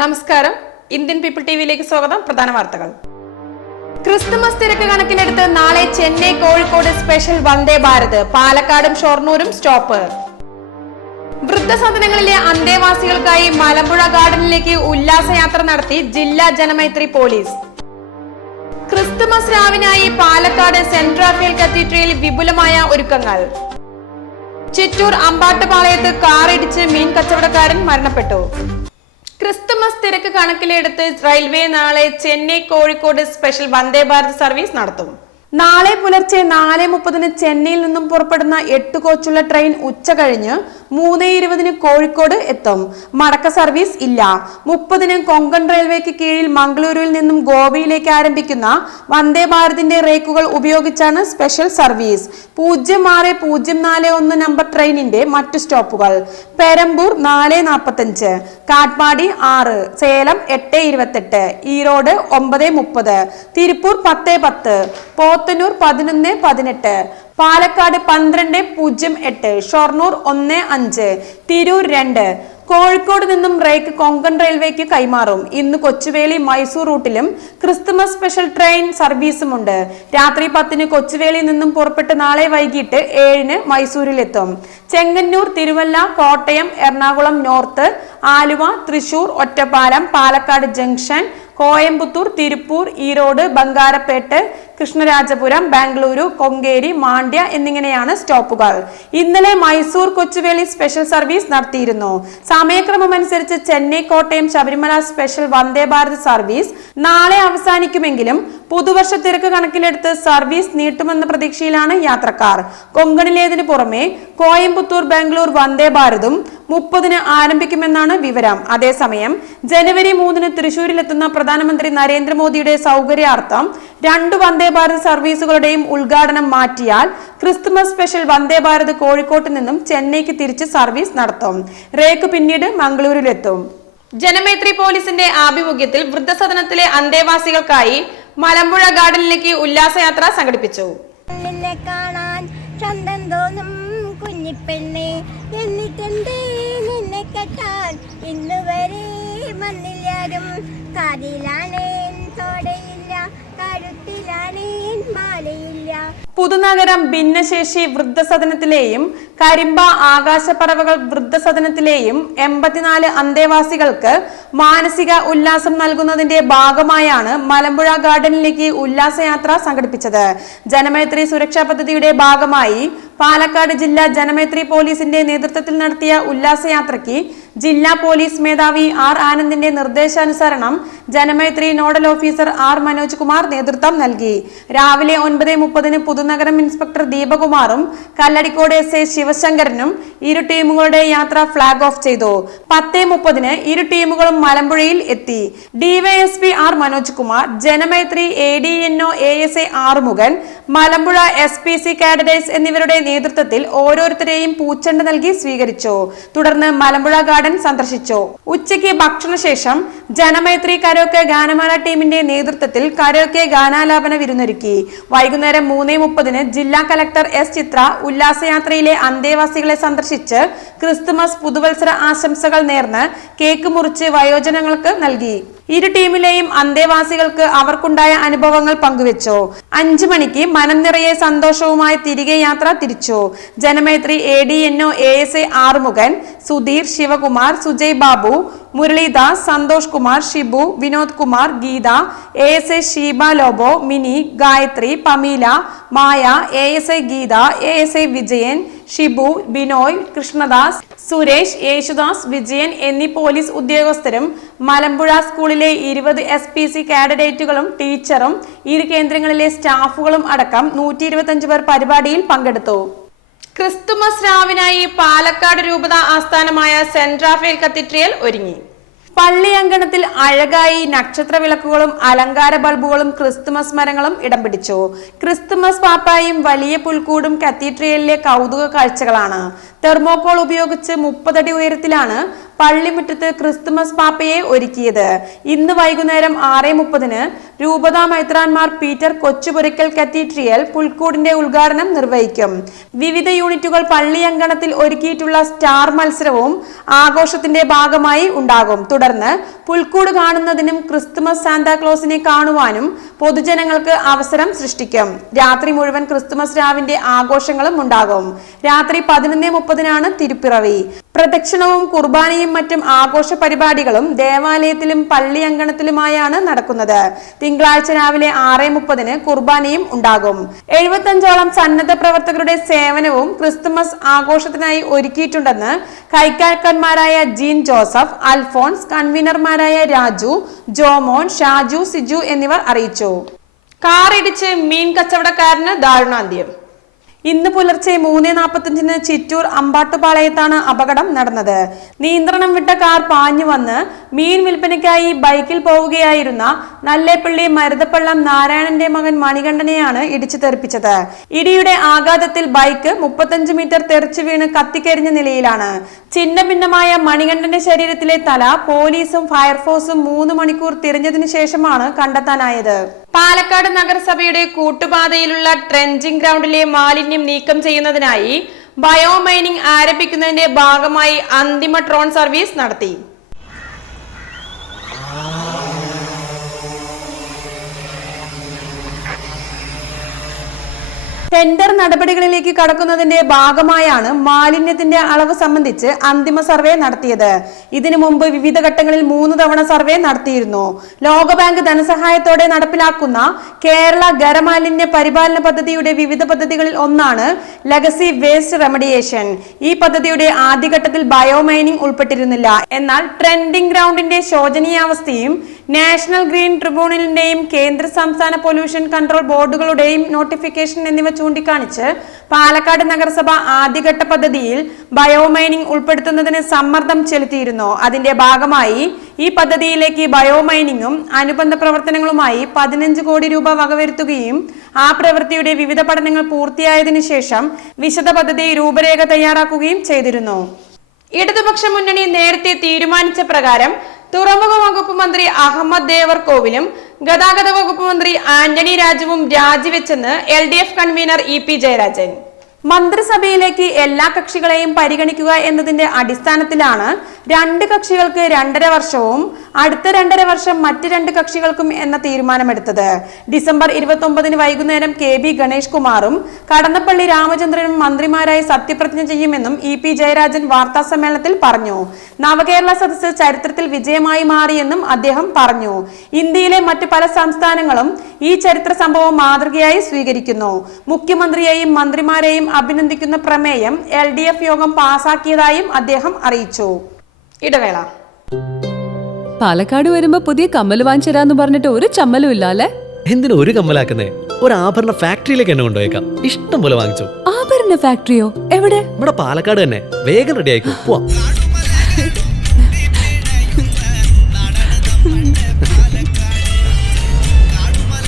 നമസ്കാരം. Indian people ടിവിയിലേക്ക് സ്വാഗതം. പ്രധാന വാർത്തകൾ. ക്രിസ്തുമസ് തിരക്ക് കണക്കിലെടുത്ത് നാളെ ചെന്നൈ കോഴിക്കോട് സ്പെഷ്യൽ വന്ദേ ഭാരത് പാലക്കാടും ഷൊർണൂരും സ്റ്റോപ്പ്. വൃദ്ധസദനങ്ങളിലെ അന്തേവാസികൾക്കായി മലമ്പുഴ ഗാർഡനിലേക്ക് ഉല്ലാസയാത്ര നടത്തി ജില്ലാ ജനമൈത്രി പോലീസ്. ക്രിസ്തുമസ് രാവിനായി പാലക്കാട് സെന്റ് റാഫേൽ കത്തീഡ്രയിൽ വിപുലമായ ഒരുക്കങ്ങൾ. ചിറ്റൂർ അമ്പാട്ടുപാളയത്ത് കാറിടിച്ച് മീൻ കച്ചവടക്കാരൻ മരണപ്പെട്ടു. ക്രിസ്തുമസ് തിരക്ക് കണക്കിലെടുത്ത് റെയിൽവേ നാളെ ചെന്നൈ കോഴിക്കോട് സ്പെഷ്യൽ വന്ദേ ഭാരത് സർവീസ് നടത്തും. നാളെ പുലർച്ചെ നാല് മുപ്പതിന് ചെന്നൈയിൽ നിന്നും പുറപ്പെടുന്ന എട്ട് കോച്ചുള്ള ട്രെയിൻ ഉച്ച കഴിഞ്ഞ് മൂന്ന് ഇരുപതിന് കോഴിക്കോട് എത്തും. മടക്ക സർവീസ് ഇല്ല. മുപ്പതിന് കൊങ്കൺ റെയിൽവേക്ക് കീഴിൽ മംഗളൂരുവിൽ നിന്നും ഗോവയിലേക്ക് ആരംഭിക്കുന്ന വന്ദേ ഭാരതിന്റെ റേക്കുകൾ ഉപയോഗിച്ചാണ് സ്പെഷ്യൽ സർവീസ്. പൂജ്യം ആറ് പൂജ്യം നാല് ഒന്ന് നമ്പർ ട്രെയിനിന്റെ മറ്റു സ്റ്റോപ്പുകൾ. പെരമ്പൂർ നാല് നാൽപ്പത്തഞ്ച് കാട്ട്പാടി ആറ് സേലം എട്ട് ഇരുപത്തെട്ട് ഈറോഡ് ഒമ്പത് മുപ്പത് തിരുപ്പൂർ പത്ത് പത്ത് പോത്തന്നൂർ പതിനൊന്ന് പതിനെട്ട് പാലക്കാട് പന്ത്രണ്ട് പൂജ്യം എട്ട് ഷൊർണൂർ ഒന്ന് അഞ്ച് തിരൂർ രണ്ട്. കോഴിക്കോട് നിന്നും റേക്ക് കൊങ്കൺ റെയിൽവേക്ക് കൈമാറും. ഇന്ന് കൊച്ചുവേളി മൈസൂർ റൂട്ടിലും ക്രിസ്തുമസ് സ്പെഷ്യൽ ട്രെയിൻ സർവീസുമുണ്ട്. രാത്രി പത്തിന് കൊച്ചുവേളിയിൽ നിന്നും പുറപ്പെട്ട് നാളെ വൈകിട്ട് ഏഴിന് മൈസൂരിലെത്തും. ചെങ്ങന്നൂർ തിരുവല്ല കോട്ടയം എറണാകുളം നോർത്ത് ആലുവ തൃശൂർ ഒറ്റപ്പാലം പാലക്കാട് ജംഗ്ഷൻ കോയമ്പത്തൂർ തിരുപ്പൂർ ഈറോഡ് ബംഗാരപ്പേട്ട് കൃഷ്ണരാജപുരം ബാംഗ്ലൂരു കൊങ്കേരി മാണ്ഡ്യ എന്നിങ്ങനെയാണ് സ്റ്റോപ്പുകൾ. ഇന്നലെ മൈസൂർ കൊച്ചുവേളി സ്പെഷ്യൽ സർവീസ് നടത്തിയിരുന്നു. സമയക്രമം അനുസരിച്ച് ചെന്നൈ കോട്ടയം ശബരിമല സ്പെഷ്യൽ വന്ദേ ഭാരത് സർവീസ് നാളെ അവസാനിക്കുമെങ്കിലും പുതുവർഷ തിരക്ക് കണക്കിലെടുത്ത് സർവീസ് നീട്ടുമെന്ന പ്രതീക്ഷയിലാണ് യാത്രക്കാർ. കൊങ്കണിലേതിനു പുറമെ കോയമ്പത്തൂർ ബാംഗ്ലൂർ വന്ദേ ഭാരതും മുപ്പതിന് ആരംഭിക്കുമെന്നാണ് വിവരം. അതേസമയം ജനുവരി മൂന്നിന് തൃശൂരിലെത്തുന്ന പ്രധാനമന്ത്രി നരേന്ദ്രമോദിയുടെ സൗകര്യാർത്ഥം രണ്ട് വന്ദേ ഭാരത് സർവീസുകളുടെയും ഉദ്ഘാടനം മാറ്റിയാൽ ക്രിസ്തുമസ് സ്പെഷ്യൽ വന്ദേ ഭാരത് കോഴിക്കോട്ട് നിന്നും ചെന്നൈക്ക് തിരിച്ച് സർവീസ് നടത്തും. റേക്ക് പിന്നീട് മംഗളൂരിലെത്തും ജനമൈത്രി പോലീസിന്റെ ആഭിമുഖ്യത്തിൽ വൃദ്ധസദനത്തിലെ അന്തേവാസികൾക്കായി മലമ്പുഴ ഗാർഡനിലേക്ക് ഉല്ലാസയാത്ര സംഘടിപ്പിച്ചു. എന്നെ കാണാൻ ചന്തം തോന്നും കുഞ്ഞിപ്പെണ്ണെ. എന്നിട്ടെന്തേ കെട്ടാൻ ഇന്ന് വരെ വന്നില്ലാരും കാതിലാണ് തോടയില്ല. മാലയില്ല പുതുനഗരം ഭിന്നശേഷി വൃദ്ധസദനത്തിലെയും കരിമ്പ ആകാശപ്പറവകൾ വൃദ്ധസദനത്തിലെയും എൺപത്തിനാല് അന്തേവാസികൾക്ക് മാനസിക ഉല്ലാസം നൽകുന്നതിന്റെ ഭാഗമായാണ് മലമ്പുഴ ഗാർഡനിലേക്ക് ഉല്ലാസയാത്ര സംഘടിപ്പിച്ചത്. ജനമൈത്രി സുരക്ഷാ പദ്ധതിയുടെ ഭാഗമായി പാലക്കാട് ജില്ലാ ജനമൈത്രി പോലീസിന്റെ നേതൃത്വത്തിൽ നടത്തിയ ഉല്ലാസയാത്രയ്ക്ക് ജില്ലാ പോലീസ് മേധാവി ആർ ആനന്ദിന്റെ നിർദ്ദേശാനുസരണം Janamaithri nodal officer R Manoj Kumar നേതൃത്വം നൽകി. രാവിലെ ഒൻപത് മുപ്പതിന് പുതുനഗരം ഇൻസ്പെക്ടർ ദീപകുമാറും കല്ലടിക്കോട് എസ് ഐ ശിവശങ്കരനും ഇരു ടീമുകളുടെ യാത്ര ഫ്ളാഗ് ഓഫ് ചെയ്തു. പത്ത് മുപ്പതിന് ഇരു ടീമുകളും മലമ്പുഴയിൽ എത്തി. DYSP R Manoj Kumar Janamaithri A D N O A S A Arumughan Malampuzha S P C cadets എന്നിവരുടെ നേതൃത്വത്തിൽ ഓരോരുത്തരെയും പൂച്ചെണ്ട് നൽകി സ്വീകരിച്ചു. തുടർന്ന് മലമ്പുഴ ഗാർഡൻ സന്ദർശിച്ചു. ഉച്ചയ്ക്ക് ഭക്ഷണശേഷം ജനമൈത്രി കരോക്കെ ഗാനമാല ടീമിന്റെ നേതൃത്വത്തിൽ കരോക്കെ ഗാനാലാപന വിരുന്നൊരുക്കി. വൈകുന്നേരം മൂന്ന് മുപ്പതിന് ജില്ലാ കലക്ടർ എസ് ചിത്ര ഉല്ലാസയാത്രയിലെ അന്തേവാസികളെ സന്ദർശിച്ച് ക്രിസ്തുമസ് പുതുവത്സര ആശംസകൾ നേർന്ന് കേക്ക് മുറിച്ച് വയോജനങ്ങൾക്ക് നൽകി. ഇരു ടീമിലെയും അന്തേവാസികൾക്ക് അവർക്കുണ്ടായ അനുഭവങ്ങൾ പങ്കുവച്ചു. അഞ്ചു മണിക്ക് മനം നിറയെ സന്തോഷവുമായി തിരികെ യാത്ര തിരിച്ചു. Janamaithri A D NO A S A Arumughan Sudheer Sivakumar Sujay Babu Muralidas Santhosh Kumar Shibu Vinod Kumar Geetha A S A Sheeba Lobo Mini Gayathri Pamela Maya A S I Geetha A S I Vijayan Shibu Binoy Krishnadas Suresh Yesudas Vijayan എന്നീ police ഉദ്യോഗസ്ഥരും മലമ്പുഴ സ്കൂളിലെ ഇരുപത് S P C കാഡഡേറ്റുകളും ടീച്ചറും ഇരു കേന്ദ്രങ്ങളിലെ സ്റ്റാഫുകളും അടക്കം നൂറ്റി ഇരുപത്തിയഞ്ച് പേർ പരിപാടിയിൽ പങ്കെടുത്തു. ക്രിസ്തുമസ് രാവിനായി പാലക്കാട് രൂപത ആസ്ഥാനമായ സെന്റ് റാഫേൽ കത്തീഡ്രിയൽ ഒരുങ്ങി. പള്ളി അങ്കണത്തിൽ അഴകായി നക്ഷത്ര വിളക്കുകളും അലങ്കാര ബൾബുകളും ക്രിസ്തുമസ് മരങ്ങളും ഇടം പിടിച്ചു. ക്രിസ്തുമസ് പാപ്പായും വലിയ പുൽക്കൂടും കത്തീഡ്രിയലിലെ കൗതുക കാഴ്ചകളാണ്. തെർമോകോൾ ഉപയോഗിച്ച് മുപ്പതടി ഉയരത്തിലാണ് പള്ളിമുറ്റത്ത് ക്രിസ്തുമസ് പാപ്പയെ ഒരുക്കിയത്. ഇന്ന് വൈകുന്നേരം ആറ് മുപ്പതിന് രൂപതാ മൈത്രാൻമാർ പീറ്റർ കൊച്ചുപുരയ്ക്കൽ കത്തീഡ്രിയൽ പുൽക്കൂടിന്റെ ഉദ്ഘാടനം നിർവഹിക്കും. വിവിധ യൂണിറ്റുകൾ പള്ളി അങ്കണത്തിൽ ഒരുക്കിയിട്ടുള്ള സ്റ്റാർ മത്സരവും ആഘോഷത്തിന്റെ ഭാഗമായി ഉണ്ടാകും. തുടർന്ന് പുൽക്കൂട് കാണുന്നതിനും ക്രിസ്തുമസ് സാന്താക്ലോസിനെ കാണുവാനും പൊതുജനങ്ങൾക്ക് അവസരം സൃഷ്ടിക്കും. രാത്രി മുഴുവൻ ക്രിസ്തുമസ് രാവിന്റെ ആഘോഷങ്ങളും ഉണ്ടാകും. രാത്രി പതിനൊന്ന് മുപ്പതിനാണ് തിരുപ്പിറവി. പ്രദക്ഷിണവും കുർബാനയും മറ്റും ആഘോഷ പരിപാടികളും ദേവാലയത്തിലും പള്ളി അങ്കണത്തിലുമായാണ് നടക്കുന്നത്. തിങ്കളാഴ്ച രാവിലെ ആറ് മുപ്പതിന് കുർബാനയും ഉണ്ടാകും. എഴുപത്തഞ്ചോളം സന്നദ്ധ പ്രവർത്തകരുടെ സേവനവും ക്രിസ്തുമസ് ആഘോഷത്തിനായി ഒരുക്കിയിട്ടുണ്ടെന്ന് കൈക്കാക്കന്മാരായ ജീൻ ജോസഫ് അൽഫോൺസ് കൺവീനർമാരായ രാജു ജോമോൻ ഷാജു സിജു എന്നിവർ അറിയിച്ചു. കാറിടിച്ച് മീൻ കച്ചവടക്കാരന് ദാരുണാന്ത്യം. ഇന്ന് പുലർച്ചെ മൂന്ന് നാൽപ്പത്തഞ്ചിന് ചിറ്റൂർ അമ്പാട്ടുപാളയത്താണ് അപകടം നടന്നത്. നിയന്ത്രണം വിട്ട കാർ പാഞ്ഞു വന്ന് മീൻ വിൽപ്പനയ്ക്കായി ബൈക്കിൽ പോവുകയായിരുന്ന നല്ലേപ്പള്ളി മരുതപ്പള്ളം നാരായണന്റെ മകൻ മണികണ്ഠനെയാണ് ഇടിച്ചു തെറിപ്പിച്ചത്. ഇടിയുടെ ആഘാതത്തിൽ ബൈക്ക് മുപ്പത്തഞ്ച് മീറ്റർ തെറിച്ചു വീണ് കത്തിക്കരിഞ്ഞ നിലയിലാണ്. ചിന്ന ഭിന്നമായ മണികണ്ഠന്റെ ശരീരത്തിലെ തല പോലീസും ഫയർഫോഴ്സും മൂന്ന് മണിക്കൂർ തിരഞ്ഞതിനു ശേഷമാണ് കണ്ടെത്താനായത്. പാലക്കാട് നഗരസഭയുടെ കൂട്ടുപാതയിലുള്ള ട്രെഞ്ചിങ് ഗ്രൗണ്ടിലെ മാലിന്യം നീക്കം ചെയ്യുന്നതിനായി ബയോമൈനിങ് ആരംഭിക്കുന്നതിന്റെ ഭാഗമായി അന്തിമ ട്രോൺ സർവീസ് നടത്തി. ടെൻഡർ നടപടികളിലേക്ക് കടക്കുന്നതിന്റെ ഭാഗമായാണ് മാലിന്യത്തിന്റെ അളവ് സംബന്ധിച്ച് അന്തിമ സർവേ നടത്തിയത്. ഇതിനു മുമ്പ് വിവിധ ഘട്ടങ്ങളിൽ മൂന്ന് തവണ സർവേ നടത്തിയിരുന്നു. ലോകബാങ്ക് ധനസഹായത്തോടെ നടപ്പിലാക്കുന്ന കേരള ഖരമാലിന്യ പരിപാലന പദ്ധതിയുടെ വിവിധ പദ്ധതികളിൽ ഒന്നാണ് ലഗസി വേസ്റ്റ് റെമഡിയേഷൻ ഈ പദ്ധതിയുടെ ആദ്യഘട്ടത്തിൽ ബയോമൈനിങ് ഉൾപ്പെട്ടിരുന്നില്ല. എന്നാൽ ട്രെൻഡിംഗ് ഗ്രൗണ്ടിന്റെ ശോചനീയാവസ്ഥയും നാഷണൽ ഗ്രീൻ ട്രിബ്യൂണലിന്റെയും കേന്ദ്ര സംസ്ഥാന പൊല്യൂഷൻ കൺട്രോൾ ബോർഡുകളുടെയും നോട്ടിഫിക്കേഷൻ എന്നിവ ചൂണ്ടിക്കാണിച്ച് പാലക്കാട് നഗരസഭ ആദ്യഘട്ട പദ്ധതിയിൽ ബയോമൈനിങ് ഉൾപ്പെടുത്തുന്നതിന് സമ്മർദ്ദം ചെലുത്തിയിരുന്നു. അതിന്റെ ഭാഗമായി ഈ പദ്ധതിയിലേക്ക് ബയോമൈനിങ്ങും അനുബന്ധ പ്രവർത്തനങ്ങളുമായി പതിനഞ്ച് കോടി രൂപ വകവരുത്തുകയും ആ പ്രവൃത്തിയുടെ വിവിധ പഠനങ്ങൾ പൂർത്തിയായതിനു ശേഷം വിശദ പദ്ധതി രൂപരേഖ തയ്യാറാക്കുകയും ചെയ്തിരുന്നു. ഇടതുപക്ഷ മുന്നണി നേരത്തെ തീരുമാനിച്ച പ്രകാരം തുറമുഖ വകുപ്പ് മന്ത്രി അഹമ്മദ് ദേവർകോവിലും ഗതാഗത വകുപ്പ് മന്ത്രി ആന്റണി രാജുവും രാജിവെച്ചെന്ന് L convener E P Jayarajan. മന്ത്രിസഭയിലേക്ക് എല്ലാ കക്ഷികളെയും പരിഗണിക്കുക എന്നതിന്റെ അടിസ്ഥാനത്തിലാണ് രണ്ട് കക്ഷികൾക്ക് രണ്ടര വർഷവും അടുത്ത രണ്ടര വർഷം മറ്റ് രണ്ട് കക്ഷികൾക്കും എന്ന തീരുമാനമെടുത്തത്. ഡിസംബർ ഇരുപത്തി ഒമ്പതിന് വൈകുന്നേരം കെ ബി ഗണേഷ് കുമാറും കടന്നപ്പള്ളി രാമചന്ദ്രനും മന്ത്രിമാരായി സത്യപ്രതിജ്ഞ ചെയ്യുമെന്നും ഇ പി ജയരാജൻ വാർത്താ സമ്മേളനത്തിൽ പറഞ്ഞു. നവകേരള സദസ്സ് ചരിത്രത്തിൽ വിജയമായി മാറിയെന്നും അദ്ദേഹം പറഞ്ഞു. ഇന്ത്യയിലെ മറ്റ് പല സംസ്ഥാനങ്ങളും ഈ ചരിത്ര സംഭവം മാതൃകയായി സ്വീകരിക്കുന്നു. മുഖ്യമന്ത്രിയെയും മന്ത്രിമാരെയും അഭിനന്ദിക്കുന്ന പ്രമേയം എൽ ഡി എഫ് യോഗം പാസാക്കിയതായും അദ്ദേഹം അറിയിച്ചു. ഇടവേള. പാലക്കാട് വരുമ്പോ പുതിയ കമ്മൽ വാങ്ങിച്ചരാന്ന് പറഞ്ഞിട്ട് ഒരു ചമ്മലും ഇല്ല അല്ലെ എന്തിനു ഒരു കമ്മലാക്കുന്നേ? ഒരു ആഭരണ ഫാക്ടറിയിലേക്ക് എന്നെ കൊണ്ടുപോയേക്കാം. ഇഷ്ടം പോലെ വാങ്ങിച്ചു. ആഭരണ ഫാക്ടറിയോ? എവിടെ? ഇവിടെ പാലക്കാട് തന്നെ. വേഗം റെഡി ആയിക്കോ. പോവാം.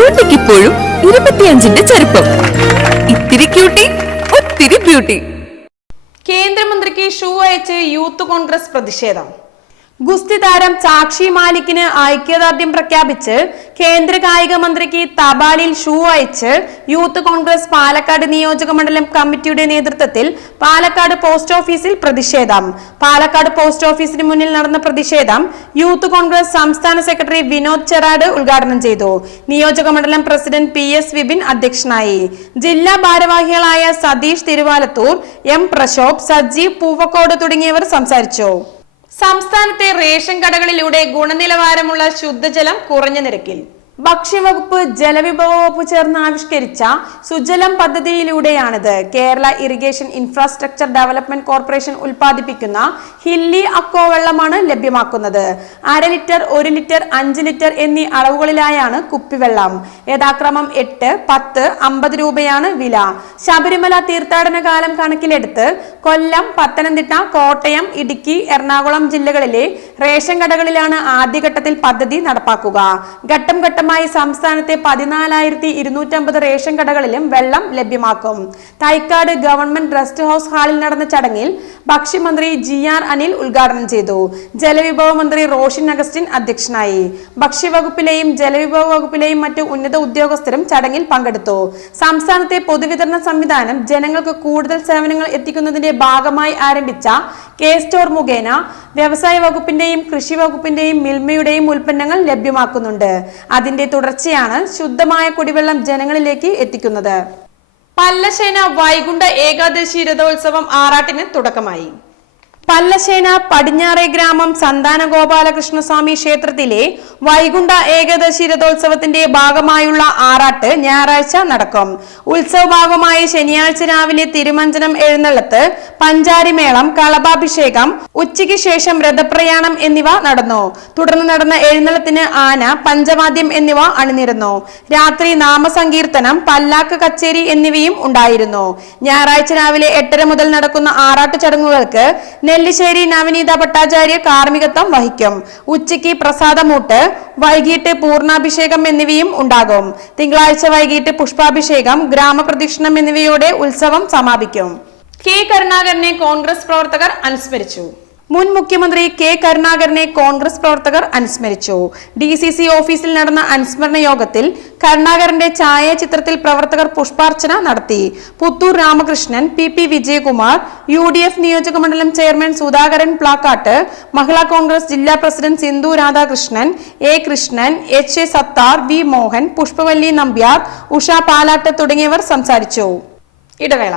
ക്യൂട്ടിക്ക് ഇപ്പോഴും ഇരുപത്തിയഞ്ചിന്റെ ചെറുപ്പം ഇത്തിരി ക്യൂട്ടി ഒത്തിരി ബ്യൂട്ടി കേന്ദ്രമന്ത്രിക്ക് ഷൂ അയച്ച് യൂത്ത് കോൺഗ്രസ് പ്രതിഷേധം. ഗുസ്തി താരം സാക്ഷി മാലിക്കിന് ഐക്യദാർഢ്യം പ്രഖ്യാപിച്ച് കേന്ദ്ര കായിക മന്ത്രിക്ക് തപാലിൽ ഷൂ അയച്ച് യൂത്ത് കോൺഗ്രസ് പാലക്കാട് നിയോജക മണ്ഡലം കമ്മിറ്റിയുടെ നേതൃത്വത്തിൽ പാലക്കാട് പോസ്റ്റ് ഓഫീസിൽ പ്രതിഷേധം. പാലക്കാട് പോസ്റ്റ് ഓഫീസിന് മുന്നിൽ നടന്ന പ്രതിഷേധം യൂത്ത് കോൺഗ്രസ് സംസ്ഥാന സെക്രട്ടറി വിനോദ് ചെറാട് ഉദ്ഘാടനം ചെയ്തു. നിയോജക മണ്ഡലം പ്രസിഡന്റ് പി എസ് വിപിൻ അധ്യക്ഷനായി. ജില്ലാ ഭാരവാഹികളായ സതീഷ് തിരുവാലത്തൂർ എം പ്രശോഭ് സജീവ് പൂവക്കോട് തുടങ്ങിയവർ സംസാരിച്ചു. സംസ്ഥാനത്തെ റേഷൻ കടകളിലൂടെ ഗുണനിലവാരമുള്ള ശുദ്ധജലം കുറഞ്ഞ നിരക്കിൽ. ഭക്ഷ്യവകുപ്പ് ജലവിഭവ വകുപ്പ് ചേർന്ന് ആവിഷ്കരിച്ച Sujalam പദ്ധതിയിലൂടെയാണിത്. Kerala irrigation infrastructure development corporation ഉൽപ്പാദിപ്പിക്കുന്ന ഹില്ലി അക്കോ വെള്ളമാണ് ലഭ്യമാക്കുന്നത്. അര ലിറ്റർ ഒരു ലിറ്റർ അഞ്ച് ലിറ്റർ എന്നീ അളവുകളിലായാണ് കുപ്പിവെള്ളം. യഥാക്രമം എട്ട് പത്ത് അമ്പത് രൂപയാണ് വില. ശബരിമല തീർത്ഥാടന കാലം കണക്കിലെടുത്ത് കൊല്ലം പത്തനംതിട്ട കോട്ടയം ഇടുക്കി എറണാകുളം ജില്ലകളിലെ റേഷൻ കടകളിലാണ് ആദ്യഘട്ടത്തിൽ പദ്ധതി നടപ്പാക്കുക. ഘട്ടം ഘട്ടമായി സംസ്ഥാനത്തെ പതിനാലായിരത്തി ഇരുന്നൂറ്റമ്പത് റേഷൻ കടകളിലും വെള്ളം ലഭ്യമാക്കും. തൈക്കാട് ഗവൺമെന്റ് റെസ്റ്റ് ഹൌസ് ഹാളിൽ നടന്ന ചടങ്ങിൽ ഭക്ഷ്യമന്ത്രി ജി ആർ അനിൽ ഉദ്ഘാടനം ചെയ്തു. ജലവിഭവ മന്ത്രി റോഷിൻ അഗസ്റ്റിൻ അധ്യക്ഷനായി. ഭക്ഷ്യവകുപ്പിലെയും ജലവിഭവ വകുപ്പിലെയും മറ്റു ഉന്നത ഉദ്യോഗസ്ഥരും ചടങ്ങിൽ പങ്കെടുത്തു. സംസ്ഥാനത്തെ പൊതുവിതരണ സംവിധാനം ജനങ്ങൾക്ക് കൂടുതൽ സേവനങ്ങൾ എത്തിക്കുന്നതിന്റെ ഭാഗമായി ആരംഭിച്ച കെ സ്റ്റോർ മുഖേന വ്യവസായ വകുപ്പിന്റെയും കൃഷി വകുപ്പിന്റെയും മിൽമയുടെയും ഉൽപ്പന്നങ്ങൾ ലഭ്യമാക്കുന്നുണ്ട്. അതിന്റെ തുടർച്ചയാണ് ശുദ്ധമായ കുടിവെള്ളം ജനങ്ങളിലേക്ക് എത്തിക്കുന്നത്. പല്ലശേന വൈകുണ്ഠ ഏകാദശി രഥോത്സവം ആറാട്ടിന് തുടക്കമായി. പല്ലശേന പടിഞ്ഞാറെ ഗ്രാമം സന്താന ഗോപാലകൃഷ്ണസ്വാമി ക്ഷേത്രത്തിലെ വൈകുണ്ഠ ഏകദശി രഥോത്സവത്തിന്റെ ഭാഗമായുള്ള ആറാട്ട് ഞായറാഴ്ച നടക്കും. ഉത്സവ ഭാഗമായി ശനിയാഴ്ച രാവിലെ തിരുമഞ്ചനം എഴുന്നള്ളത്ത് പഞ്ചാരിമേളം കളഭാഭിഷേകം ഉച്ചയ്ക്ക് ശേഷം രഥപ്രയാണം എന്നിവ നടന്നു. തുടർന്ന് നടന്ന എഴുന്നള്ളത്തിന് ആന പഞ്ചവാദ്യം എന്നിവ അണിനിരുന്നു. രാത്രി നാമസങ്കീർത്തനം പല്ലാക്ക് കച്ചേരി എന്നിവയും ഉണ്ടായിരുന്നു. ഞായറാഴ്ച രാവിലെ എട്ടര മുതൽ നടക്കുന്ന ആറാട്ട് ചടങ്ങുകൾക്ക് നെല്ലിശ്ശേരി നവനീത ഭട്ടാചാര്യ കാർമ്മികത്വം വഹിക്കും. ഉച്ചയ്ക്ക് പ്രസാദമൂട്ട് വൈകിട്ട് പൂർണാഭിഷേകം എന്നിവയും ഉണ്ടാകും. തിങ്കളാഴ്ച വൈകിട്ട് പുഷ്പാഭിഷേകം ഗ്രാമപ്രദക്ഷിണം എന്നിവയോടെ ഉത്സവം സമാപിക്കും. കെ കരുണാകരനെ കോൺഗ്രസ് പ്രവർത്തകർ അനുസ്മരിച്ചു. മുൻ മുഖ്യമന്ത്രി കെ കരുണാകരനെ കോൺഗ്രസ് പ്രവർത്തകർ അനുസ്മരിച്ചു. ഡി സി സി ഓഫീസിൽ നടന്ന അനുസ്മരണ യോഗത്തിൽ കരുണാകരന്റെ ഛായാചിത്രത്തിൽ പ്രവർത്തകർ പുഷ്പാർച്ചന നടത്തി. Puthur Ramakrishnan P P Vijayakumar U D F നിയോജകമണ്ഡലം ചെയർമാൻ സുധാകരൻ പ്ലാക്കാട്ട് മഹിളാ കോൺഗ്രസ് ജില്ലാ president Sindhu Radhakrishnan A Krishnan H A Sathar V Mohan Pushpavalli Nambiar Usha Palatt തുടങ്ങിയവർ സംസാരിച്ചു. ഇടവേള.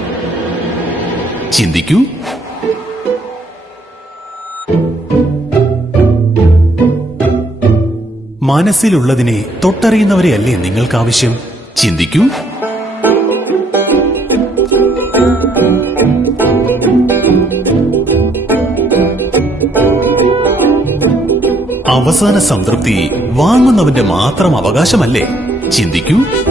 ചിന്തിക്കൂ. മനസ്സിലുള്ളതിനെ തൊട്ടറിയുന്നവരെയല്ലേ നിങ്ങൾക്ക് ആവശ്യം ചിന്തിക്കൂ. അവസാന സംതൃപ്തി വാങ്ങുന്നവന്റെ മാത്രം അവകാശമല്ലേ? ചിന്തിക്കൂ.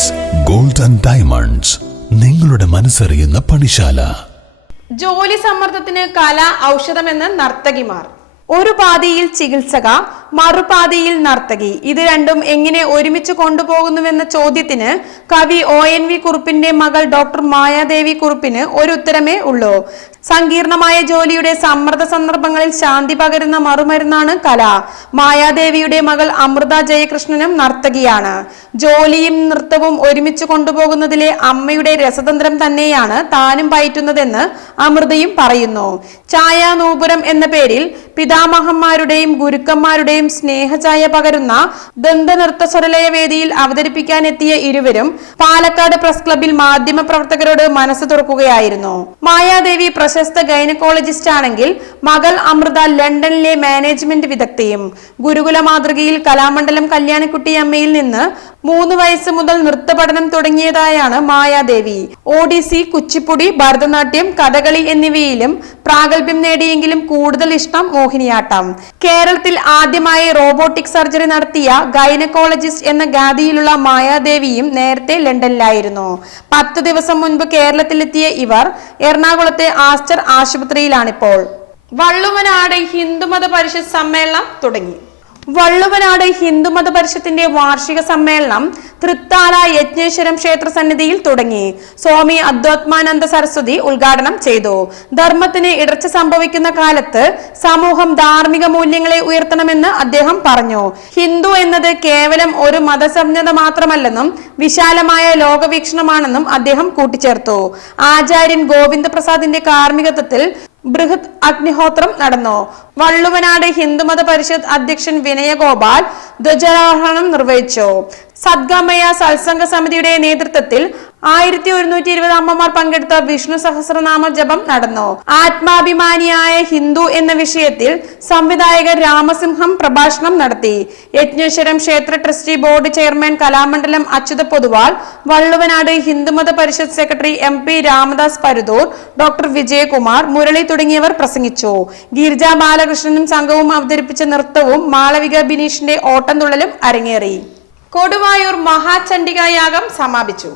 ജ്വൽസ് ഗോൾഡ് ആൻഡ് ഡയമണ്ട്സ് നിങ്ങളുടെ മനസ്സറിയുന്ന പണിശാല. ജോലി സമ്മർദ്ദത്തിന് കല ഔഷധമെന്ന് നർത്തകിമാർ. ഒരു പാതിയിൽ ചികിത്സക മറുപാതിയിൽ നർത്തകി. ഇത് രണ്ടും എങ്ങനെ ഒരുമിച്ച് കൊണ്ടുപോകുന്നുവെന്ന ചോദ്യത്തിന് കവി ഒ എൻ വി കുറുപ്പിന്റെ മകൾ ഡോക്ടർ മായാദേവി കുറുപ്പിന് ഒരു ഉത്തരമേ ഉള്ളൂ. സങ്കീർണമായ ജോലിയുടെ സമ്മർദ്ദ സന്ദർഭങ്ങളിൽ ശാന്തി പകരുന്ന മറുമരുന്നാണ് കല. മായാദേവിയുടെ മകൾ അമൃത ജയകൃഷ്ണനും നർത്തകിയാണ്. ജോലിയും നൃത്തവും ഒരുമിച്ച് കൊണ്ടുപോകുന്നതിലെ അമ്മയുടെ രസതന്ത്രം തന്നെയാണ് താനും പയറ്റുന്നതെന്ന് അമൃതയും പറയുന്നു. ഛായാനൂപുരം എന്ന പേരിൽ പിതാമഹന്മാരുടെയും ഗുരുക്കന്മാരുടെയും സ്നേഹചായ പകരുന്ന ദന്തനൃത്ത സ്വരലയ വേദിയിൽ അവതരിപ്പിക്കാനെത്തിയ ഇരുവരും പാലക്കാട് പ്രസ് ക്ലബിൽ മാധ്യമ പ്രവർത്തകരോട് മനസ്സ് തുറക്കുകയായിരുന്നു. മായാദേവി പ്രശസ്ത ഗൈനക്കോളജിസ്റ്റ് ആണെങ്കിൽ മകൾ അമൃത ലണ്ടനിലെ മാനേജ്മെന്റ് വിദഗ്ധയും ഗുരുകുല മാതൃകയിൽ കലാമണ്ഡലം കല്യാണക്കുട്ടി അമ്മയിൽ നിന്ന് മൂന്ന് വയസ്സ് മുതൽ നൃത്തപഠനം തുടങ്ങിയതായാണ് മായാദേവി. ഒഡീസി കുച്ചിപ്പുടി ഭരതനാട്യം കഥകളി എന്നിവയിലും പ്രാഗൽഭ്യം നേടിയെങ്കിലും കൂടുതൽ ഇഷ്ടം മോഹിനിയാട്ടം കേരളത്തിൽ ആദ്യമായി റോബോട്ടിക് സർജറി നടത്തിയ ഗൈനക്കോളജിസ്റ്റ് എന്ന ഗാദിയിലുള്ള മായാദേവിയും നേരത്തെ ലണ്ടനിലായിരുന്നു. പത്ത് ദിവസം മുൻപ് കേരളത്തിലെത്തിയ ഇവർ എറണാകുളത്തെ ആസ്റ്റർ ആശുപത്രിയിലാണിപ്പോൾ. വള്ളുവനാട് ഹിന്ദുമത പരിഷത്ത് സമ്മേളനം തുടങ്ങി. വള്ളുവനാട് ഹിന്ദുമത പരിഷത്തിന്റെ വാർഷിക സമ്മേളനം തൃത്താല യജ്ഞേശ്വരം ക്ഷേത്ര സന്നിധിയിൽ തുടങ്ങി. സ്വാമി അദ്വൈത്മാനന്ദ സരസ്വതി ഉദ്ഘാടനം ചെയ്തു. ധർമ്മത്തിന് ഇടർച്ച സംഭവിക്കുന്ന കാലത്ത് സമൂഹം ധാർമ്മിക മൂല്യങ്ങളെ ഉയർത്തണമെന്ന് അദ്ദേഹം പറഞ്ഞു. ഹിന്ദു എന്നത് കേവലം ഒരു മതസംജ്ഞത മാത്രമല്ലെന്നും വിശാലമായ ലോകവീക്ഷണമാണെന്നും അദ്ദേഹം കൂട്ടിച്ചേർത്തു. ആചാര്യൻ ഗോവിന്ദപ്രസാദിന്റെ കാർമ്മികത്വത്തിൽ ബൃഹത് അഗ്നിഹോത്രം നടന്നു. വള്ളുവനാട് ഹിന്ദുമത പരിഷത്ത് അധ്യക്ഷൻ വിനയഗോപാൽ ധ്വജാരോഹണം നിർവഹിച്ചു. സദ്ഗമയ സത്സംഗ സമിതിയുടെ നേതൃത്വത്തിൽ ആയിരത്തി ഒരുന്നൂറ്റി ഇരുപത് അമ്മമാർ പങ്കെടുത്ത വിഷ്ണു സഹസ്രനാമ ജപം നടന്നു. ആത്മാഭിമാനിയായ ഹിന്ദു എന്ന വിഷയത്തിൽ സംവിധായകൻ രാമസിംഹം പ്രഭാഷണം നടത്തി. യജ്ഞേശ്വരം ക്ഷേത്ര trustee board chairman Kalamandalam Achyutha Poduval Valluvanad Hindumatha Parishath secretary M P Ramadas Paruthur doctor Vijayakumar Murali തുടങ്ങിയവർ പ്രസംഗിച്ചു. ഗിരിജ ബാലകൃഷ്ണനും സംഘവും അവതരിപ്പിച്ച നൃത്തവും മാളവിക ബിനീഷിന്റെ ഓട്ടംതുള്ളലും അരങ്ങേറി. കൊടുവായൂർ മഹാചണ്ഡികായാഗം സമാപിച്ചു.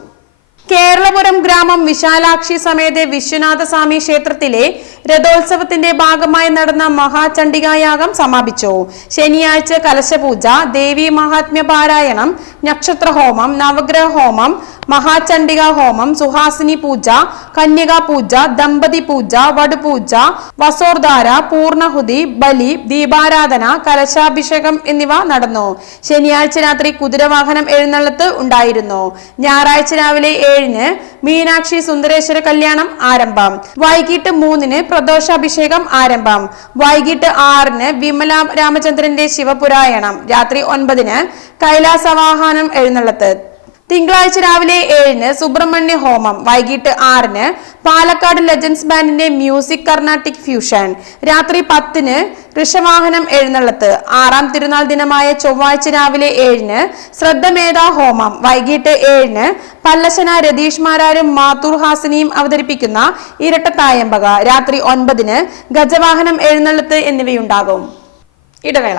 കേരളപുരം ഗ്രാമം വിശാലാക്ഷി സമേത വിശ്വനാഥസ്വാമി ക്ഷേത്രത്തിലെ രഥോത്സവത്തിന്റെ ഭാഗമായി നടന്ന മഹാചണ്ഡികായാഗം സമാപിച്ചു. ശനിയാഴ്ച കലശപൂജ ദേവി മഹാത്മ്യ പാരായണം നക്ഷത്രഹോമം നവഗ്രഹ ഹോമം മഹാചണ്ഡിക ഹോമം സുഹാസിനി പൂജ കന്യകാ പൂജ ദമ്പതി പൂജ വടുപൂജ വസോർധാര പൂർണഹുതി ബലി ദീപാരാധന കലശാഭിഷേകം എന്നിവ നടന്നു. ശനിയാഴ്ച രാത്രി കുതിരവാഹനം എഴുന്നള്ളത്ത് ഉണ്ടായിരുന്നു. ഞായറാഴ്ച രാവിലെ ഏഴിന് മീനാക്ഷി സുന്ദരേശ്വര കല്യാണം ആരംഭം. വൈകിട്ട് മൂന്നിന് പ്രദോഷാഭിഷേകം ആരംഭം. വൈകിട്ട് ആറിന് വിമല രാമചന്ദ്രന്റെ ശിവപുരായണം. രാത്രി ഒൻപതിന് കൈലാസവാഹനം എഴുന്നള്ളത്ത്. തിങ്കളാഴ്ച രാവിലെ ഏഴിന് സുബ്രഹ്മണ്യ ഹോമം വൈകിട്ട് ആറിന് പാലക്കാട് ലെജൻസ് ബാൻഡിന്റെ മ്യൂസിക് കർണാട്ടിക് ഫ്യൂഷൻ രാത്രി പത്തിന് ഋഷവാഹനം എഴുന്നള്ളത്ത് ആറാം തിരുനാൾ ദിനമായ ചൊവ്വാഴ്ച രാവിലെ ഏഴിന് ശ്രദ്ധമേധാ ഹോമം വൈകിട്ട് ഏഴിന് പല്ലശന രതീഷ് മാരാരും മാത്തൂർ ഹാസിനിയും അവതരിപ്പിക്കുന്ന ഇരട്ടത്തായമ്പക രാത്രി ഒൻപതിന് ഗജവാഹനം എഴുന്നള്ളത്ത് എന്നിവയുണ്ടാകും. ഇടവേള.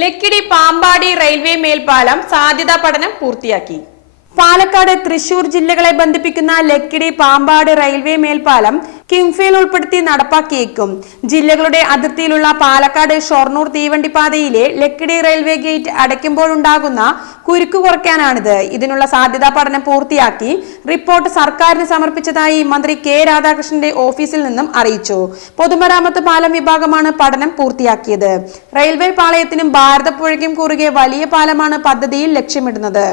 Lakkidi Pampady railway മേൽപ്പാലം സാധ്യതാ പഠനം പൂർത്തിയാക്കി. പാലക്കാട് തൃശൂർ ജില്ലകളെ ബന്ധിപ്പിക്കുന്ന ലക്കിടി പാമ്പാട് റെയിൽവേ മേൽപ്പാലം കിംഫയിൽ ഉൾപ്പെടുത്തി നടപ്പാക്കിയേക്കും. ജില്ലകളുടെ അതിർത്തിയിലുള്ള പാലക്കാട് ഷൊർണൂർ തീവണ്ടിപ്പാതയിലെ ലക്കിടി റെയിൽവേ ഗേറ്റ് അടയ്ക്കുമ്പോഴുണ്ടാകുന്ന കുരുക്ക് കുറയ്ക്കാനാണിത്. ഇതിനുള്ള സാധ്യതാ പഠനം പൂർത്തിയാക്കി റിപ്പോർട്ട് സർക്കാരിന് സമർപ്പിച്ചതായി മന്ത്രി കെ രാധാകൃഷ്ണന്റെ ഓഫീസിൽ നിന്നും അറിയിച്ചു. പൊതുമരാമത്ത് പാലം വിഭാഗമാണ് പഠനം പൂർത്തിയാക്കിയത്. റെയിൽവേ പാളയത്തിനും ഭാരതപ്പുഴയ്ക്കും കുറുകെ വലിയ പാലമാണ് പദ്ധതിയിൽ ലക്ഷ്യമിടുന്നത്.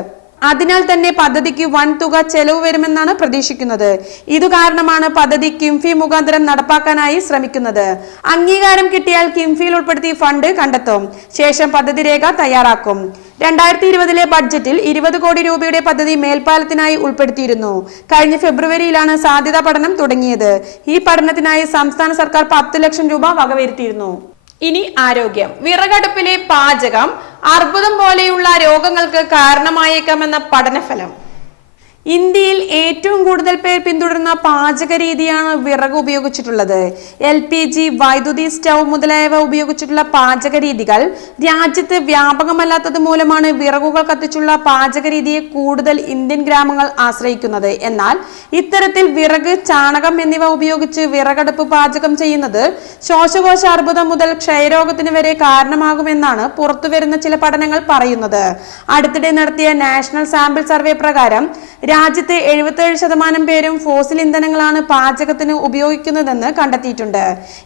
അതിനാൽ തന്നെ പദ്ധതിക്ക് വൻ തുക ചെലവ് വരുമെന്നാണ് പ്രതീക്ഷിക്കുന്നത്. ഇതു കാരണമാണ് പദ്ധതി കിംഫി മുഖാന്തരം നടപ്പാക്കാനായി ശ്രമിക്കുന്നത്. അംഗീകാരം കിട്ടിയാൽ കിംഫിയിൽ ഉൾപ്പെടുത്തി ഫണ്ട് കണ്ടെത്തും. ശേഷം പദ്ധതി രേഖ തയ്യാറാക്കും. രണ്ടായിരത്തി ഇരുപതിലെ ബഡ്ജറ്റിൽ ഇരുപത് കോടി രൂപയുടെ പദ്ധതി മേൽപ്പാലത്തിനായി ഉൾപ്പെടുത്തിയിരുന്നു. കഴിഞ്ഞ ഫെബ്രുവരിയിലാണ് സാധ്യതാ പഠനം തുടങ്ങിയത്. ഈ പഠനത്തിനായി സംസ്ഥാന സർക്കാർ പത്ത് ലക്ഷം രൂപ വകവരുത്തിയിരുന്നു. ഇനി ആരോഗ്യം. വിറകടുപ്പിലെ പാചകം അർബുദം പോലെയുള്ള രോഗങ്ങൾക്ക് കാരണമായേക്കാമെന്ന പഠനഫലം. ഇന്ത്യയിൽ ഏറ്റവും കൂടുതൽ പേർ പിന്തുടരുന്ന പാചക രീതിയാണ് വിറക് ഉപയോഗിച്ചിട്ടുള്ളത്. എൽ പി ജി വൈദ്യുതി സ്റ്റൗ മുതലായവ ഉപയോഗിച്ചിട്ടുള്ള പാചക രീതികൾ രാജ്യത്ത് വ്യാപകമല്ലാത്തത് മൂലമാണ് വിറകുകൾ കത്തിച്ചുള്ള പാചക രീതിയെ കൂടുതൽ ഇന്ത്യൻ ഗ്രാമങ്ങൾ ആശ്രയിക്കുന്നത്. എന്നാൽ ഇത്തരത്തിൽ വിറക് ചാണകം എന്നിവ ഉപയോഗിച്ച് വിറകടുപ്പ് പാചകം ചെയ്യുന്നത് ശ്വാസകോശ അർബുദം മുതൽ ക്ഷയരോഗത്തിന് വരെ കാരണമാകുമെന്നാണ് പുറത്തുവരുന്ന ചില പഠനങ്ങൾ പറയുന്നത്. അടുത്തിടെ നടത്തിയ നാഷണൽ സാമ്പിൾ സർവേ പ്രകാരം രാജ്യത്തെ എഴുപത്തേഴ് ശതമാനം പേരും ഫോസിൽ ഇന്ധനങ്ങളാണ് പാചകത്തിന് ഉപയോഗിക്കുന്നതെന്ന് കണ്ടെത്തിയിട്ടുണ്ട്.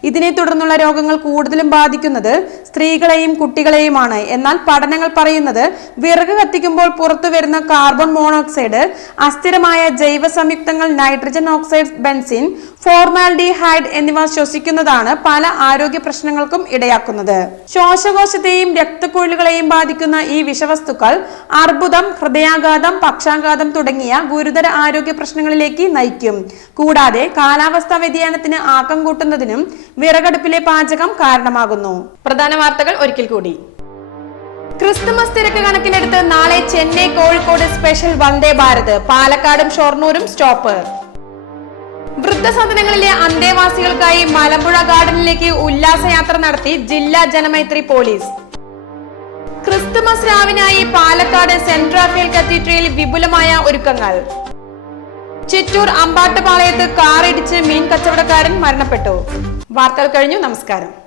ഇതിനെ തുടർന്നുള്ള രോഗങ്ങൾ കൂടുതലും ബാധിക്കുന്നത് സ്ത്രീകളെയും കുട്ടികളെയുമാണ്. എന്നാൽ പഠനങ്ങൾ പറയുന്നത് വിറക് കത്തിക്കുമ്പോൾ പുറത്തു വരുന്ന കാർബൺ മോണോക്സൈഡ് അസ്ഥിരമായ ജൈവ സംയുക്തങ്ങൾ നൈട്രജൻ ഓക്സൈഡ് ബെൻസിൻ ഫോർമാൽഡിഹൈഡ് എന്നിവ ശ്വസിക്കുന്നതാണ് പല ആരോഗ്യ പ്രശ്നങ്ങൾക്കും ഇടയാക്കുന്നത്. ശ്വാസകോശത്തെയും രക്തക്കുഴലുകളെയും ബാധിക്കുന്ന ഈ വിഷവസ്തുക്കൾ അർബുദം ഹൃദയാഘാതം പക്ഷാഘാതം തുടങ്ങിയ ഗുരുതര ആരോഗ്യ പ്രശ്നങ്ങളിലേക്ക് നയിക്കും. കൂടാതെ കാലാവസ്ഥാ വ്യതിയാനത്തിന് ആക്കം കൂട്ടുന്നതിനും വിറകടുപ്പിലെ പാചകം കാരണമാകുന്നു. പ്രധാന വാർത്തകൾ ഒരിക്കൽ കൂടി. ക്രിസ്തുമസ് തിരക്ക് കണക്കിലെടുത്ത് നാളെ ചെന്നൈ കോഴിക്കോട് സ്പെഷ്യൽ വന്ദേ ഭാരത് പാലക്കാടും ഷൊർണൂരും സ്റ്റോപ്പ്. വൃദ്ധസദനങ്ങളിലെ അന്തേവാസികൾക്കായി മലമ്പുഴ ഗാർഡനിലേക്ക് ഉല്ലാസയാത്ര നടത്തി ജില്ലാ ജനമൈത്രി പോലീസ്. ക്രിസ്തുമസ് രാവിനായി പാലക്കാട് റാഫേൽ കത്തീഡ്രയിൽ വിപുലമായ ഒരുക്കങ്ങൾ. ചിറ്റൂർ അമ്പാട്ടുപാളയത്ത് കാറിടിച്ച് മീൻ കച്ചവടക്കാരൻ മരണപ്പെട്ടു. വാർത്തകൾ കഴിഞ്ഞു. നമസ്കാരം.